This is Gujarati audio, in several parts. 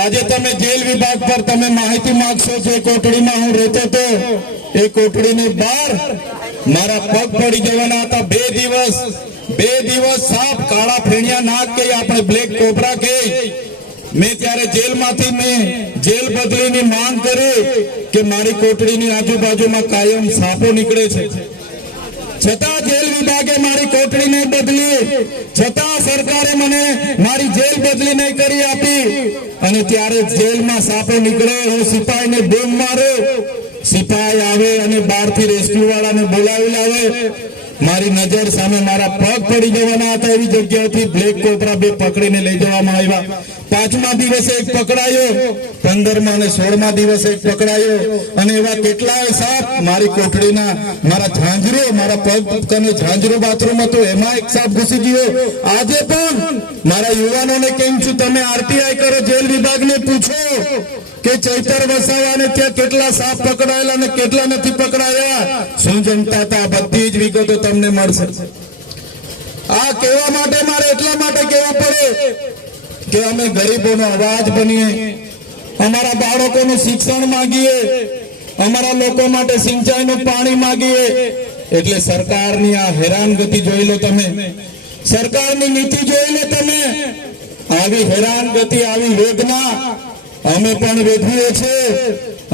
આજે તમે જેલ વિભાગ પર તમે માહિતી માંગશો છો કોટડીમાં હું રહેતો હતો. એ કોટડીની બહાર મારા પગ પડી જવાના હતા. બે દિવસ બે દિવસ સાપ કાળા ફેણિયા નાક કે આપણે બ્લેક કોબરા કે મેં ત્યારે જેલમાંથી મેં જેલ બદલીની માંગ કરી કે મારી કોટડીની આજુબાજુમાં કાયમ સાપો નીકળે છે. છતાં જેલ વિભાગે મારી કોટડી નહીં બદલી, છતાં સરકારે મને મારી જેલ બદલી નહીં કરી આપી અને ત્યારે જેલમાં સાપો નીકળે, હું સિપાહીને બૂમ માર્યો સિપાહી આવે અને બહારથી રેસ્ક્યુ વાળાને બોલાવી લાવે. મારી નજર સામે મારા પગ પડી જવાના હતા. એવી જગ્યાએથી બ્લેક કોબરા બે પકડીને લઈ જવામાં આવ્યા. પાંચમા દિવસે એક પકડાયો. પંદરમા અને સોળમા દિવસે એક પકડાયો. અને એવા કેટલાય સાપ મારી કોઠડીના મારા ઝાંઝરો, મારા પગ કને ઝાંઝરો બાથરૂમ હતો. એમાં એક સાપ ઘૂસી ગયો. આજે પણ મારા યુવાનોને કેમ છું, તમે આરટીઆઈ કરો, જેલ વિભાગને પૂછો. કે ચૈતર વસાવાને ત્યાં કેટલા સાપ પકડાયેલા અને કેટલા નથી પકડાયા? શું જનતા હતા બધી જ વિગતો તમને મળશે. આ કહેવા માટે મારે એટલા માટે કહેવું પડે કે અમે ગરીબોનો અવાજ બનીએ, અમારા બાળકોનું શિક્ષણ માંગીએ, અમારા લોકો માટે સિંચાઈનું પાણી માંગીએ. એટલે સરકારની આ હેરાનગતિ જોઈ લો તમે. સરકારની નીતિ જોઈ લો તમે. આવી હેરાનગતિ, આવી વેદના અમે પણ વેઠીએ છીએ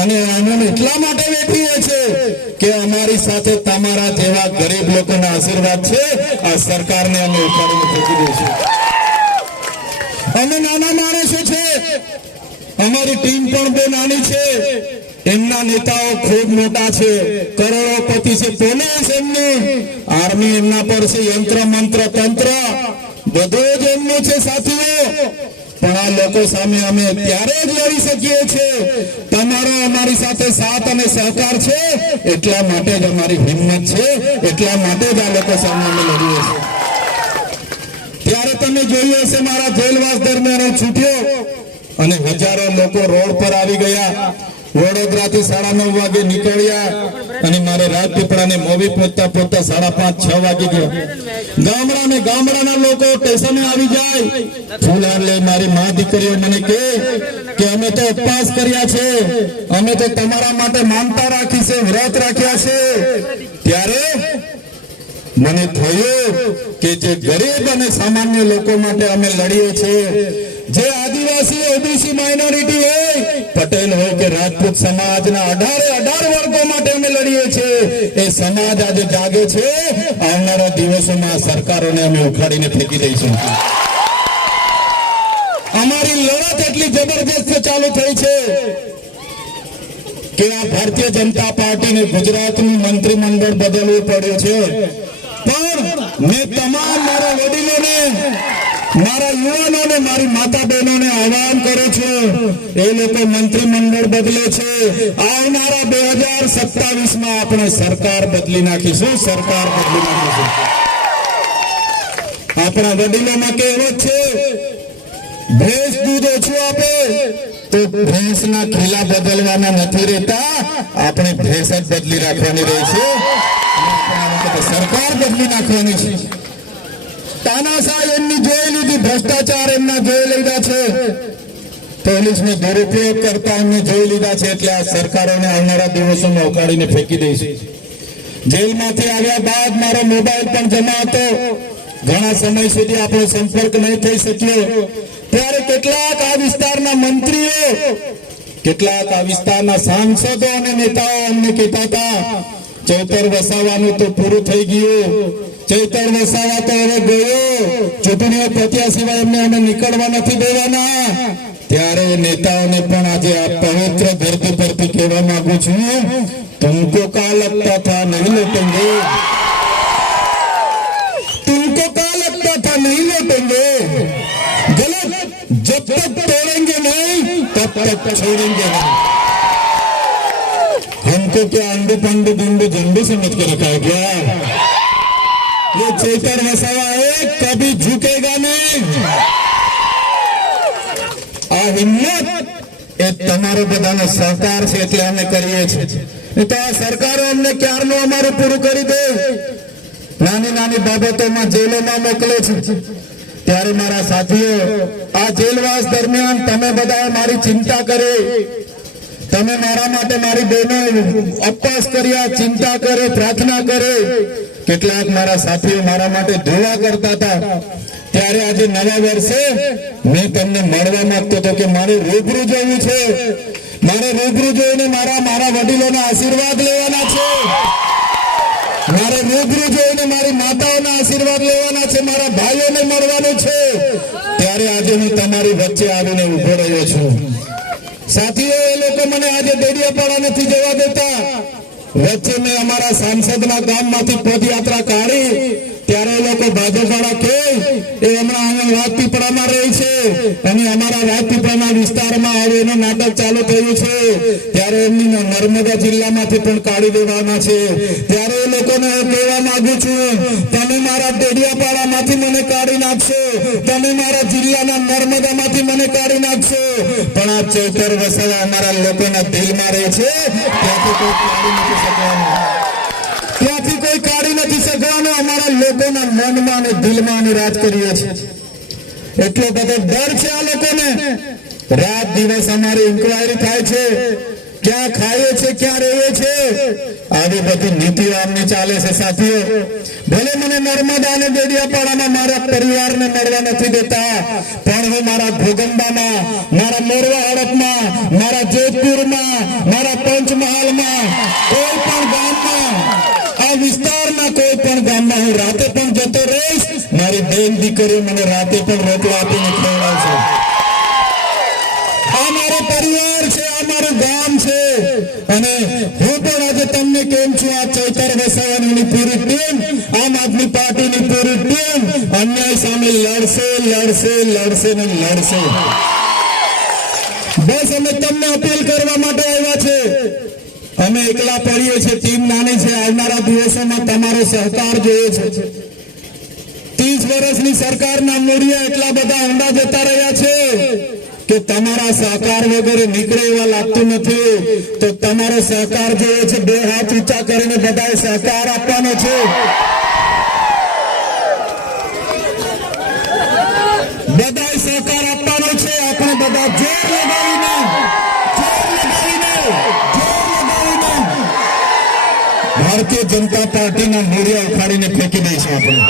અને અમે એટલા માટે વેઠીએ છીએ કે અમારી સાથે તમારા જેવા ગરીબ લોકોના આશીર્વાદ છે. આ સરકારને અમે ઉપાડીને ફેંકી દઈશું. અમે નાના માણસો છે. અમારી ટીમ પણ બહુ નાની છે. એમના નેતાઓ ખૂબ મોટા છે. કરોડોપતિ છે. પોલીસ એમની? આર્મી એમના પર છે. યંત્ર, મંત્ર, તંત્ર. બધું જ એમનું છે, સાથીઓ. પણ આ લોકો સામે અમે ત્યારે જ લડી શકીએ છીએ. તમારો અમારી સાથે સાથ અને સહકાર છે. એટલા માટે જ અમારી હિંમત છે. એટલા માટે જ આ લોકો સામે અમે લડીએ છીએ. ત્યારે તમે જોયું હશે મારા જેલવાસ દરમિયાન છૂટ્યો અને હજારો લોકો રોડ પર આવી ગયા. વડોદરાથી સાડા નવ વાગે નીકળ્યા અને મારે રાજપીપળાને મોવી પહોંચતા પહોંચતા સાડા પાંચ, છ વાગી ગયો. ગામડા ને ગામડાના લોકો સ્ટેશને આવી જાય. ફૂલાર લે, મારી મા દીકરીઓ મને કે કે અમે તો ઉપવાસ કર્યા છે. અમે તો તમારા માટે માનતા રાખી છે, વ્રત રાખ્યા છે. ત્યારે મને થયું કે જે ગરીબ અને સામાન્ય લોકો માટે અમે લડીએ છીએ. જે આદિવાસી, ઓબીસી માઇનોરિટી હોય પટેલ હોય કે રાજપૂત સમાજના અઢારે અઢાર વર્ગો માટે અમે લડીએ છીએ. એ સમાજ આજે જાગે છે. આવનારા દિવસોમાં સરકારોને અમે ઉખાડીને ફેંકી દઈશું. અમારી લડત એટલી જબરદસ્ત ચાલુ થઈ છે કે આ ભારતીય જનતા પાર્ટીને ગુજરાતનું મંત્રીમંડળ બદલવું પડ્યું છે. પણ મેં તમામ મારા વડીલોને મારા યુવાનોને, મારી માતા બહેનોને આહવાન કરું છું. એ લોકો મંત્રીમંડળ બદલે છે. આવનારા બે હજાર સત્તાવીસમાં આપણે સરકાર બદલી નાખીશું, સરકાર બદલી નાખીશું. આપણા વડીલોમાં કહેવત છે, ભેંસ દૂધ ઓછું આપે? તો ભેંસના ખીલા બદલવાના નથી રહેતા. આપણે ભેંસ જ બદલી રાખવાની રહે છે. સરકાર બદલી નાખવાની છે. તાનાશાહ એમની જોઈ લીધી ભ્રષ્ટાચાર એમના જોઈ લીધા છે. પોલીસનો દુરુપયોગ કરતા એમને જોઈ લીધા છે એટલે આ સરકારોને આવનારા દિવસોમાં ઉકાળીને ફેંકી દઈશ. જેલમાંથી આવ્યા બાદ મારો મોબાઈલ પણ જમા હતો. ઘણા સમય સુધી આપણો સંપર્ક નહીં થઈ શક્યો. ત્યારે કેટલાક આ વિસ્તારના મંત્રીઓ, કેટલાક આ વિસ્તારના સાંસદો અને નેતાઓ અમને કહેતા હતા, ચૌતર વસાવાનું તો પૂરું થઈ ગયું. ચૈતર વસાવા તો હવે ગયો ચૂંટણીઓ પત્યા સિવાય એમને અમે નીકળવા નથી દેવાના ત્યારે નેતાઓને પણ આજે આ પવિત્ર ધરતી પરથી કહેવા માંગુ છું તુમકો કા લગતા થા નહીં લૂટેંગે तुमको क्या लगता था नहीं लौटेंगे गलत जब तक तोड़ेंगे नहीं तब तक छोड़ेंगे नहीं हमको क्या अंडू पंडू गुंडू झंडू समझ के रखा है क्या ये चेतर वसावा है कभी झुकेगा नहीं आ हिम्मत એ તમારો બધાનો સહકાર છે એટલે અમે કરીએ છીએ નહીં તો આ સરકારો અમને ક્યારનું અમારું પૂરું કરી દે નાની નાની બાબતોમાં જેલોમાં મોકલે છે ત્યારે મારા સાથીઓ આ જેલવાસ દરમિયાન તમે બધાએ મારી ચિંતા કરી તમે મારા માટે મારી બહેનો અપવાસ કર્યા, ચિંતા કરે, પ્રાર્થના કરે. કેટલાક મારા સાથીઓ મારા માટે દુઆ કરતા હતા. ત્યારે આજે નવા વર્ષે મેં તમને મળવા માંગતો હતો કે મારે રૂબરૂ જવું છે. મારે રૂબરૂ જોઈને મારા મારા વડીલોના આશીર્વાદ લેવાના છે. મારે રૂબરૂ જોઈને મારી માતાઓના આશીર્વાદ લેવાના છે. મારા ભાઈઓને મળવાનું છે. ત્યારે આજે હું તમારી વચ્ચે આવીને ઊભો રહ્યો છું. સાથીઓ, એ લોકો મને આજે ડેડિયાપાડા નથી જવા દેતા. વચ્ચે મેં અમારા સાંસદના ગામમાંથી પદયાત્રા કાઢી, ત્યારે એ લોકો ભાજપવાળા કે, એ હમણાં અહીંયા રાજપીપળામાં રહી છે. અને અમારા રાજપીપળાના વિસ્તારમાં હવે એનું નાટક ચાલુ થયું છે. ત્યારે એમની નર્મદા જિલ્લામાંથી પણ કાઢી દેવાના છે. ત્યારે એ લોકોને હું કહેવા માંગુ છું, તમે મારા ડેડિયાપાડામાંથી મને કાઢી નાખશો. તમે મારા જિલ્લાના નર્મદામાંથી મને કાઢી નાખશો પણ આ ચૈતર વસેલા અમારા લોકોના દિલમાં રહે છે. ત્યાંથી કોઈ કાઢી નથી શકવાનું. ત્યાંથી કોઈ કાઢી નથી શકવાનું. અમારા લોકોના મનમાં અને દિલમાં અમે રાજ કરીએ છીએ. એટલો બધો ડર છે આ લોકોને. રાત દિવસ અમારી ઇન્કવાયરી થાય છે. ક્યાં ખાઈએ છે, ક્યાં રહીએ છે? આવી બધી નીતિઓ અમને ચાલે છે, સાથીઓ. ભલે મને નર્મદા અને ડેડિયાપાડામાં મારા પરિવારને મળવા નથી દેતા, પણ હું મારા ભોગંબામાં, મારા મોરવા હડપમાં, મારા જેતપુરમાં મારા પંચમહાલમાં, કોઈ પણ ગામમાં, આ વિસ્તારના કોઈ પણ ગામમાં હું રાતે પણ જતો રહીશ. મારી બેન દીકરીઓ મને રાતે પણ રોટલા આપીને ખવડાવશે આ મારો પરિવાર છે આ મારું ગામ છે અને હું પણ આજે તમને કેમ છું આ ચૈતર વસાવાની પૂરી ટીમ આમ આદમી પાર્ટીની પૂરી ટીમ અન્યાય સામે લડશે લડશે લડશે ને લડશે બસ અમે તમને અપીલ કરવા માટે આવ્યા છે અમે એકલા પડીએ છીએ ટીમ નાની છે આવનારા દિવસોમાં તમારો સહકાર જોઈએ છે ત્રીસ વર્ષની સરકારના મૂળિયા એટલા બધા કે તમારા સહકાર વગર નીકળે એવા લાગતું નથી. તો તમારો સહકાર જોઈએ છે, બે હાથ ઊંચા કરીને બધાએ સહકાર આપવાનો છે. બધા ભારતીય જનતા પાર્ટીના મૂળિયા ઉખાડીને ફેંકી દઈશું આપણે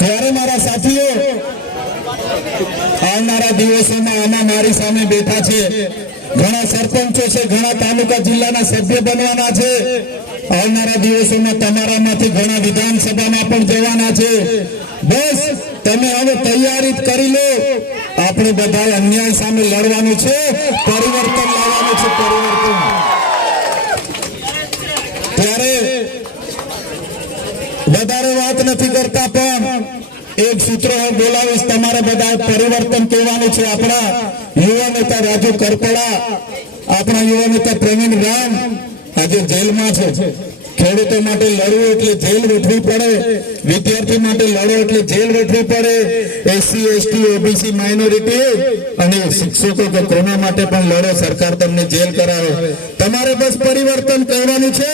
ત્યારે મારા સાથીઓ મારી સામે તૈયારી કરી લો. આપણે બધા અન્યાય સામે લડવાનું છે, પરિવર્તન લાવવાનું છે, પરિવર્તન. ત્યારે વધારે વાત નથી કરતા પણ એક સૂત્ર બોલાવીશ, તમારે બધા પરિવર્તન કહેવાનું છે. આપણા યુવા નેતા રાજુ કરપડા, આપણા યુવા નેતા પ્રવીણ રામ આજે જેલમાં છે. ખેડૂતો માટે લડવું એટલે જેલ વેઠવી પડે, વિદ્યાર્થી માટે લડો એટલે જેલ વેઠવી પડે. એસસી, એસટી, ઓબીસી, માઇનોરિટી અને શિક્ષકો કે કોના માટે પણ લડો, સરકાર તમને જેલ કરાવે. તમારે બસ પરિવર્તન કરવાનું છે.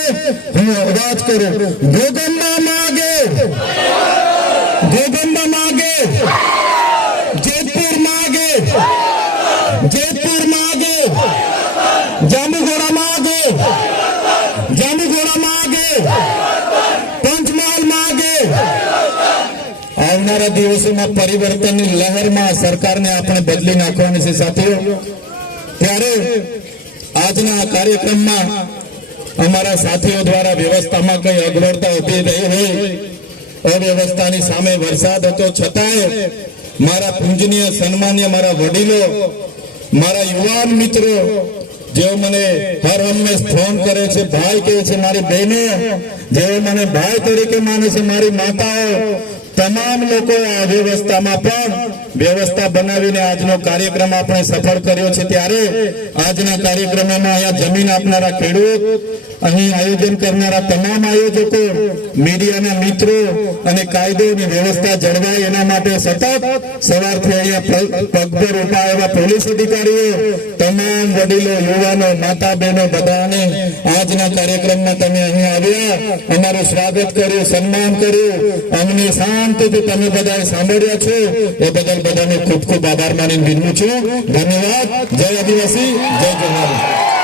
હું અવાજ કરું. ગોગંબા માગે. ગોગંબા માગે જેતપુર માગે આવનારા દિવસોમાં પરિવર્તનની લહેરમાં સરકારને આપણે બદલી નાખવાની છે સાથીઓ. ત્યારે આજના આ કાર્યક્રમમાં અમારા સાથીઓ દ્વારા વ્યવસ્થામાં કઈ અગવડતા ઊભી રહી હોય, અવ્યવસ્થાની સામે વરસાદ હતો, છતાંય મારા પૂજનીય સન્માન્ય મારા વડીલો મારા યુવાન મિત્રો, જેઓ મને હર હંમેશ ફોન કરે છે, ભાઈ કહે છે, મારી બહેનો, જેઓ મને ભાઈ તરીકે માને છે, મારી માતાઓ, તમામ લોકો આ વ્યવસ્થામાં પણ વ્યવસ્થા બનાવીને આજનો કાર્યક્રમ આપણે સફળ કર્યો છે ત્યારે આજના કાર્યક્રમમાં અહીંયા જમીન આપનારા ખેડૂત, અહીં આયોજન કરનારા તમામ આયોજકો, મીડિયાના મિત્રો અને કાયદો અને વ્યવસ્થા જળવાય એના માટે સતત સવારથી અહીંયા પગભર ઊભા એવા પોલીસ અધિકારીઓ, તમામ વડીલો, યુવાનો માતા બહેનો બધાને આજના કાર્યક્રમમાં તમે અહીં આવ્યા. અમારું સ્વાગત કર્યું, સન્માન કર્યું. અમને શાંતિથી તમે બધાએ સાંભળ્યા છો. એ બદલ બધાને ખૂબ ખૂબ આભાર માની વિનવું છું. ધન્યવાદ. જય આદિવાસી. જય જવાન